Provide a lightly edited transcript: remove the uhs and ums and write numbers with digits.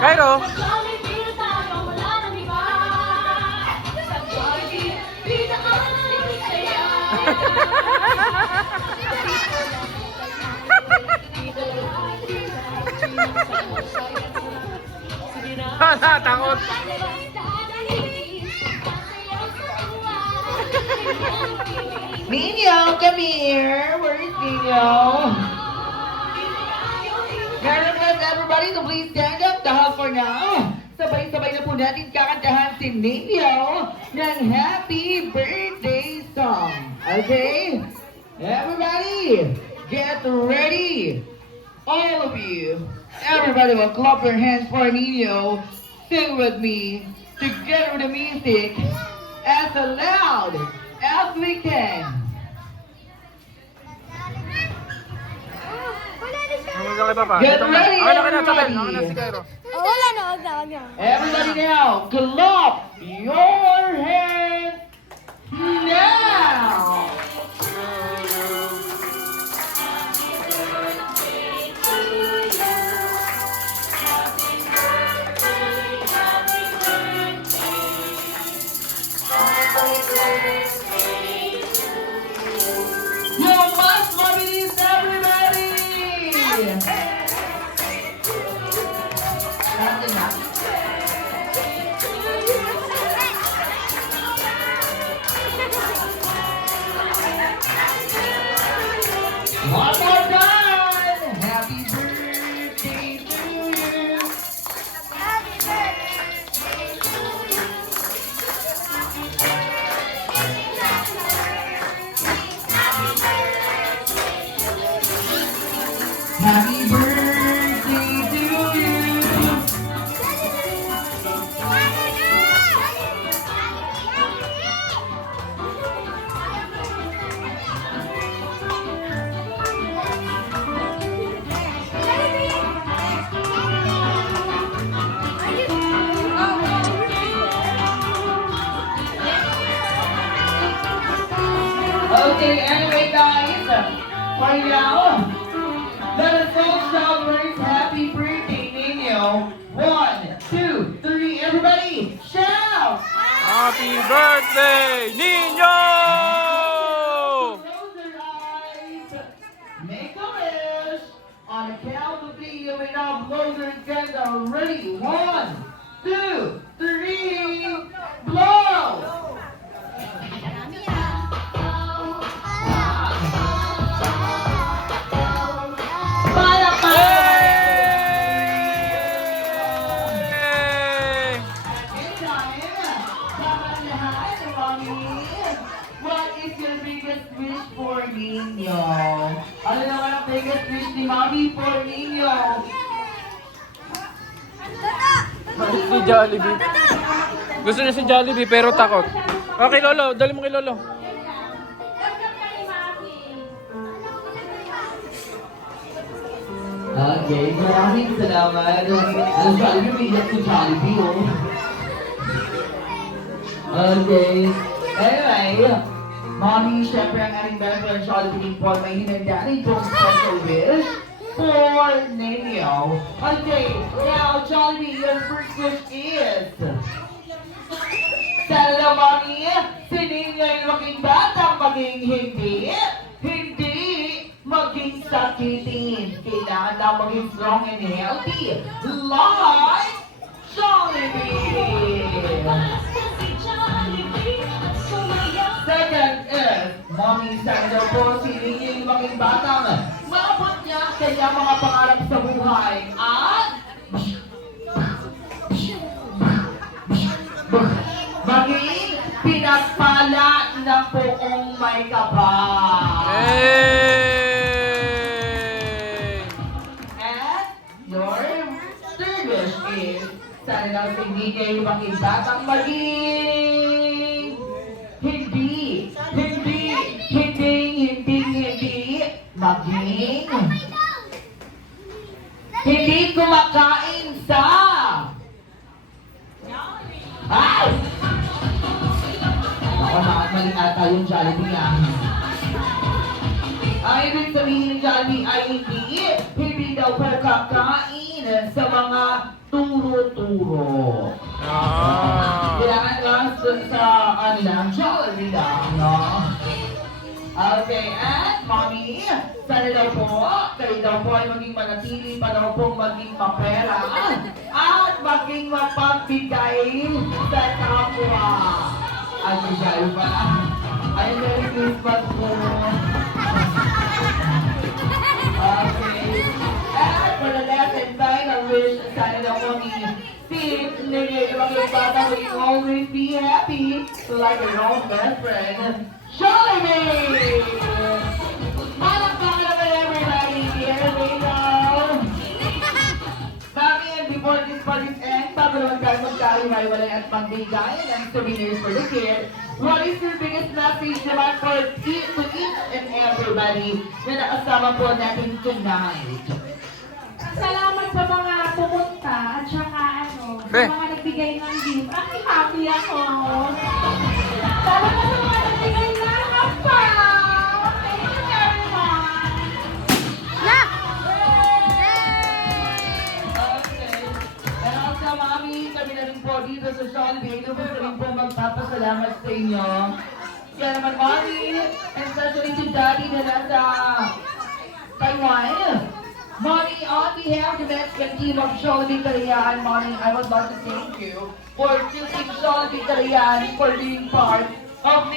Cairo. Takot. Nino, come here. Where's Nino? Merry Christmas, everybody. So please stand up. Dahil for now, sabay-sabay na po natin kakantahan si Nino ng Happy Birthday song. Okay? Everybody, get ready. All of you. Everybody will clap your hands for Nino. Sing with me. Together with the music. As loud as we can. Get ready, everybody. Everybody now, clap your hands now. One more time! Happy birthday to you! Happy birthday to you! Happy birthday to you! Okay, anyway guys, right now, let us all celebrate Happy Birthday, Nino. 1, 2, 3, everybody, shout! Happy birthday, Nino! Close your eyes, make a wish. On the count of 3, you may now blow your candle. Ready? 1, 2, 3, blow! What is your biggest wish for Nino? Ano naman ang biggest wish ni Mami for Nino? Si Jollibee. Gusto niya si Jollibee pero takot. Okay, Lolo. Dali mo kay Lolo. Okay, maraming salamat. Ang Jollibee at si Jollibee, oh. Okay. Anyway, Mommy, syempre ang ating member ng Jollibee po may hinandaan itong special wish for Nino. Okay, now Jollibee, your first wish is... Sana Mommy, si Nino ay maging batang maging hindi maging sakitin. Kailangan na maging strong and healthy. Like Jollibee! Second is, Mommy, sana po si Nino maging batang maabot niya kanya mga pangarap sa buhay at maging pinagpala ng buong may kapal. Hey! And your third wish is, sana daw si Nino ay maging batang maging hindi maging hindi kumakain sa ay! mali ata yung Jollibee ah. Ang ibig sabihin ng Jollibee ay hindi daw pagkakain sa mga turo-turo. Kailangan lang sa lang, Jollibee lang, no? Okay, at Mommy, sana daw po, kayo daw po ay maging manatili pa daw po maging mapera at maging mapagbigay sa kapwa. Ay, bigay pa. Ay, Merry Christmas po. Okay. And for the last and final wish, sana daw po ni Steve, naging mga bata will always be happy like your own best friend, Jollibee! Malakpakan naman everybody! Here we go! Mami, and before this party ends, bago naman tayo magkahiwalay at magbigay ng souvenirs for the kid, what is your biggest message naman for to each and everybody na nakasama po natin tonight? Salamat sa mga pumunta at saka sa mga nagbigay ng gift. Happy ako. Salamat sa mga nagbigay ng ampaw. Thank you very much. Okay. And sa Mami, kami na rin po dito sa Jollibee. Gusto rin po magpapasalamat sa inyo. Kaya naman Mami, and especially to Daddy na nasa Taiwan. Mommy, on behalf of the Mexican team of Jollibee Calayan, Mommy, I would like to thank you for choosing Jollibee Calayan for being part of